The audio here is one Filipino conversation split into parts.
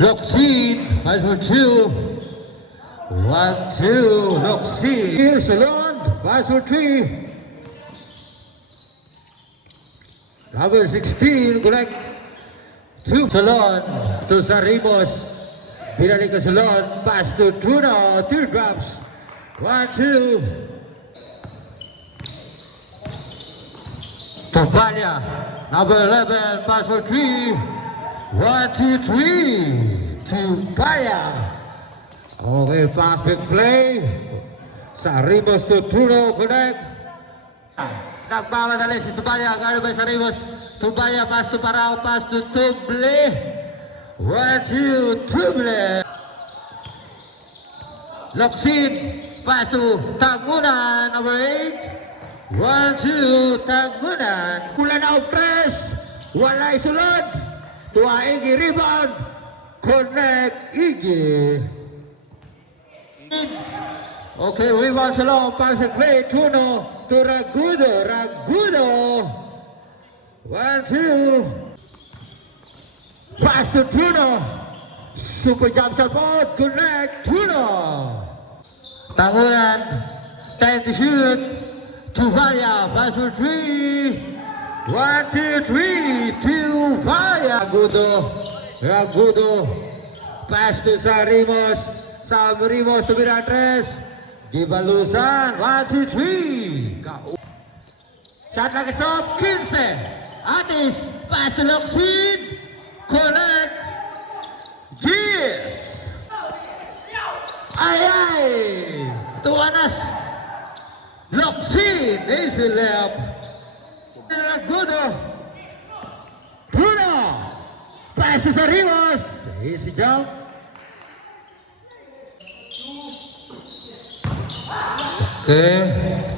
Loxin, 5-2. 1-2, Loxin. Here's Salon, 5-3. Number 16, correct. 2. Salon to Sarimos. Binalik ka Salon. Pass to Truno. 2 drops. 1-2. Papania. Number 11, pass for 3. 1-2-3. To Paya. Okay, perfect play. Sarimos to Truno, correct. Nagmamadali si Tubaya, guarded by Sarimos. Tubaya, pass to Parao, pass to Tuble. 1-2, Tuble. Loxin, pass to Tagunan, number 8. 1-2, Tagunan. Kulan out press. Walay sulod. Tua Igi rebound. Connect Igi. Okay, rebound Salon, perfect play, Truno to Ragudo, Ragudo. 1-2. Pass to Truno. Super jump shot board, connect, Truno. Tangunan, time to shoot. Tuvaya, pass for 3. 1-2-3, Tuvaya. Ragudo, Ragudo. Pass to Sarimos. Sarimos to Miratres. Gibalusan, 1-2-3. Shot like a stop, 15. Atis, pass to Loxin. Connect. Yes. Ay. Tuanas. Loxin, easy left. Ragudo. Bruno. Pass to Sarimos. Easy jump. Okay.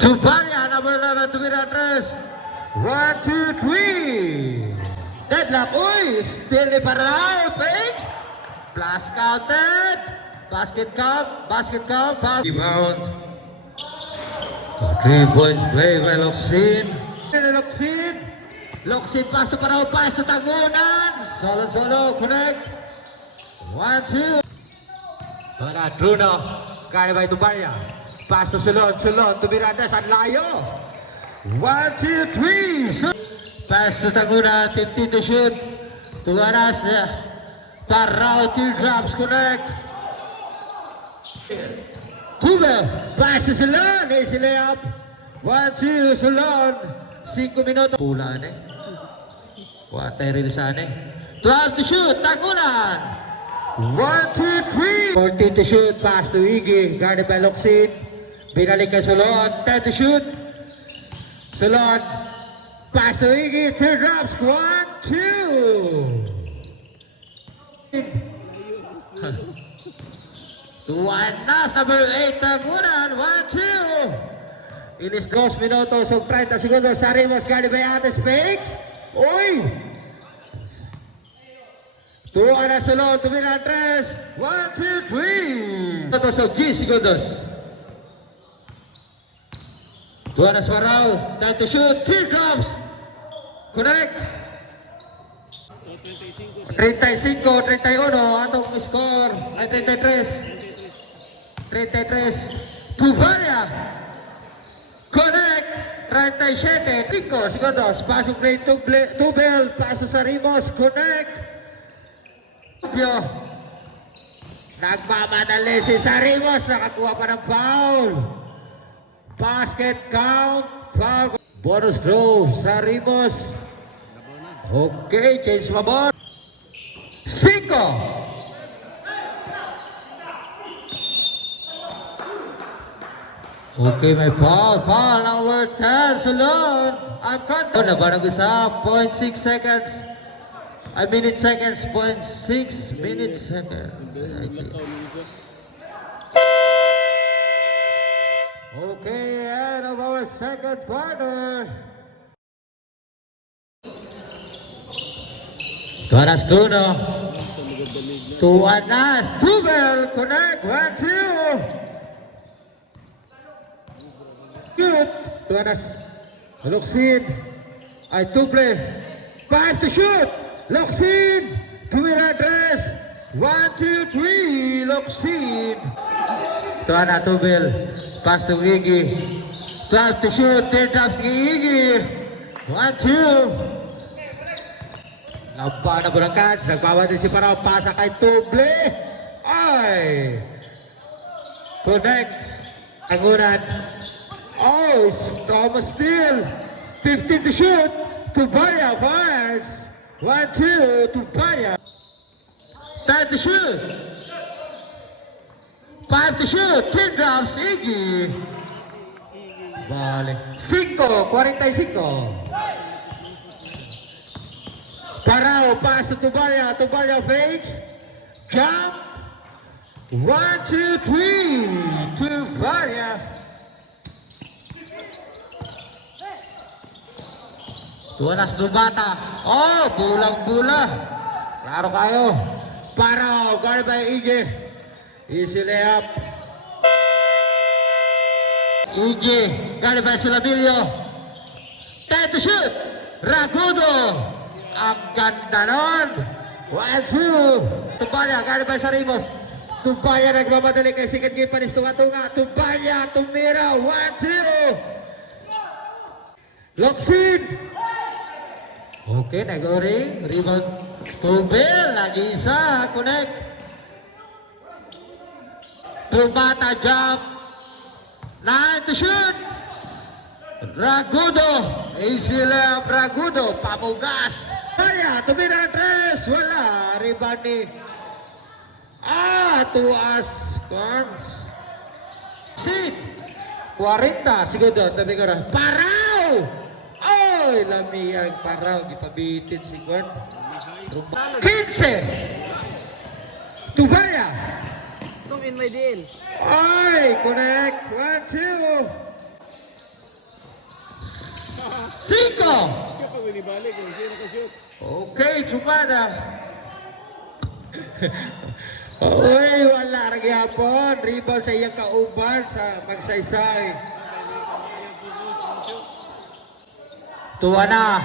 Tupania, number 11 to Miratres. 1-2-3. Deadlock. Uy, still di para. Fake. Plus counted. Basket count. Basket count. Rebound. 3 points play by Loxin. Loxin. Loxin pass to Parao. Pass to Tagunan. Solo. Connect. 1-2. Para Truno. Guarded by Tubaya. Pass to Salon to Miratres, ang layo. 1-2-3. Pass to Taguna, 15 to shoot. Tuaras, Parao, 2 drops, connect. Tubel, pass to Salon, easy layup. 1-2, Salon. 5 minutos. Pulaan eh. Watay rilisan eh. 12 to shoot, Tagunan. 1-2-3. 14 to shoot, pass to Igi, guarded by Loxin. Binalik ka Salon, 10 to shoot. Salon, pass to Igi, 2 drops, 1-2. Tuanas, number 8, Tagunan, 1-2. Inis 2 minutos, 30 segundos, Sarimos, guarded by Ates Fakes. Uy! Tuanas Salon, tuminan 3, 1-2-3. Minutos, 10 segundos. Tuanas Parao, time to shoot, 3 drops. Connect. 35, 31, atong score ay 33. 33. Tubaya. Connect. 37. 5 segundos. Pasok play Tubel. Paso sa Sarimos. Connect. Nagmamadali si Sarimos. Nakakuha pa ng foul. Basket count. Foul. Bonus throw. Sarimos. Okay. Change my ball. 5. Okay, may foul number 10, Salon. I'm cut. Nabarag isa, 0.6 seconds. I minute seconds, 0.6 minutes seconds. Okay, end of our second quarter. Tuanas Truno. Tuanas, Tubel, connect, 1-2. Shoot. Tuanas. Loxin. Ay, Tuble. 5 to shoot. Loxin. Tumira dress. 1, 2, 3, Locsin. Tuan na Tubel. Pass to Iggy. 12 to shoot. Teardrops kay Iggy. 1, 2. Lampa na berangkat. Nagbawa din si Parao. Pasa kay Tuble. Ay. Connect. Angunan. Oh, Thomas Steele. 15 to shoot. Tubaya pass. 1, 2. Tubaya. 10 to shoot. 5 to shoot. Teardrops Iggy. Balik. 5, 45. Parao, pass to Tubaya. Tubaya fakes. Jump. 1, 2, 3. Tubaya. Tuwanas Dubata. Oh, bulang-bula. Klaro kayo. Parao, guard by Iggy. Easy layup. Iggy, guard by Silamilio. 10 to shoot. Ragudo. Ang ganda nun. 1, 2. Tubaya, guard by Sarimos. Tubaya nagmamadali kay second game panis tunga-tunga. Tubaya, tumira. 1, 2. Locsin. Okay, nag-o-ring. Rebound. Tubel, lagi isa. Connect. Tubata jump. 9 to shoot. Ragudo. Easy layup Ragudo. Pamugas. Kaya, tumira 3. Wala. Rebound ni. Tuas. Cons. Sit. 40. Segundo. Tabi ko na. Parao. Oy, lami ang Parao. Gipabitin si Gwen. 15. Tubaya. Itong in my deal. Ay, connect. 1, 2. 5. Okay, Tubada. Uy, wala ragyapon. Rebound sa iyang kauban sa magsaysay. Tuwa na.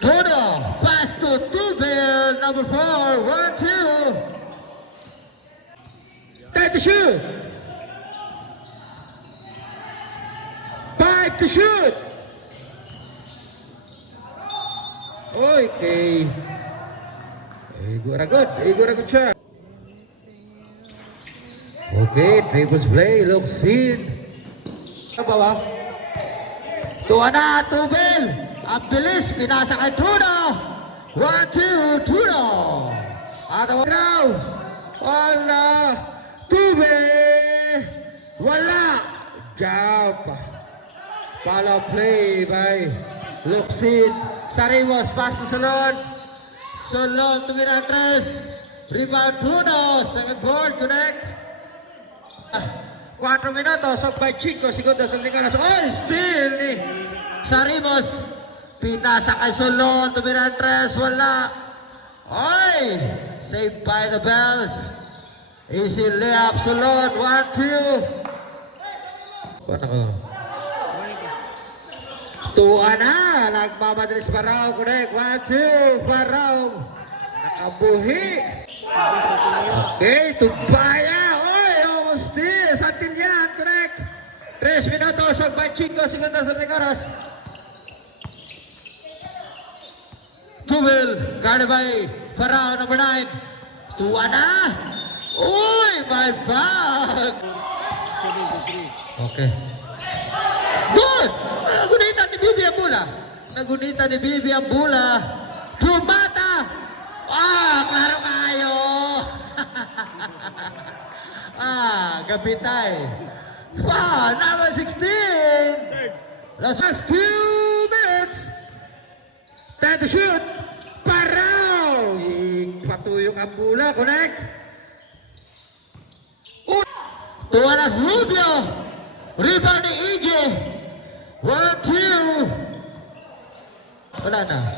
Todo. Pass to Tubel. Number 4. 1, 2. 10 to shoot. 5 to shoot. Okay. Good shot. Okay, triples play. Locsin. Bawa. Tuwa na, Tubel. Ang bilis. Pinasa kay Tuno. 1, 2, Tuno. Atawa raw. Wala. Tubel. Wala. Jump. Follow play by Locsin. Sarimos. Pass to Solon. Solon. Tumira 3. Rebound Tuno. Second board. Connect. 4 minutos. By 5 segundos. Oh, still ni Sarimos. Pinasa kay Solon. Tumira 3. Wala. Oy. Saved by the Bells. Easy layup. Solon. 1, 2. Paano ko? Tuwa na. Nagmamadali si Parao. Connect. 1, 2. Parao. Nakabuhi. Okay. Tubaya. Oy. Almost this. Santillan. Connect. 3 minutos. By 5 segundos. Oras. Tubel. Guarded by Parao. Number 9. Tuwa na. Uy. My bag. Okay. Good! Nagunita ni Bibi ang bola. Nagunita ni Bibi ang bola. Tumata! Klaro kayo! Gabitay. Number 16! Last 2 minutes! Time to shoot! Parao! Patuyok ang bola. Connect! Tuwa na Rubio! Rebound ni Iggy! 1, 2. Wala na.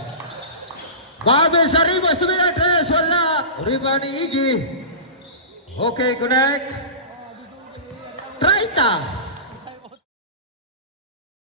Babel Sarimos, tumira 3. Wala. Rebound ni Iggy. Okay, connect. 30.